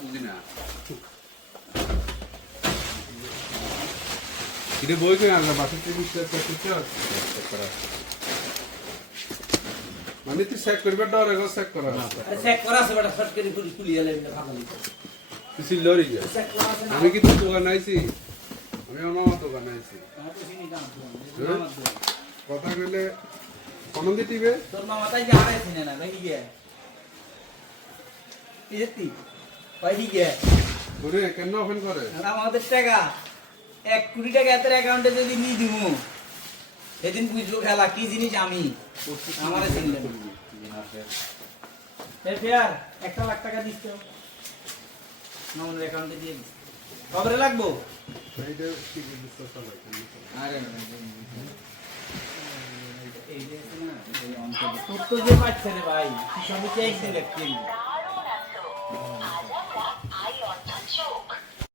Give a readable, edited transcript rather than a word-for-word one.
বুঝি না এটা বই করে আনলাম বাসের থেকে মানে তুই চেক করবে ডরে গো চেক করা চেক করা আছে বড় শর্ট করে খুলি এলে ভালো তুই সিলরি যা আমি কি তোর দোকানে আইছি আমি আমার দোকানে আইছি কথা কইলে কোন দিবে তোর মামা তাই যে আড়াইছি না দেখি গে ইতি পাইদি গে ওরে কেন ওপেন করে আমাদের টাকা 1 কোটি টাকা এত অ্যাকাউন্টে যদি নি দিমু সেদিন বুঝলো খেলা কি জিনিস আমি আমারে চিনলেন ফেয়ার 1 লাখ টাকা দিছো মামুনের অ্যাকাউন্টে দিয়ে কবে লাগবো এইটা কি বুঝছ সবাই আরে এই যে না এই অঙ্ক তো যে পাচ্ছে রে ভাই সবই চেক দিলে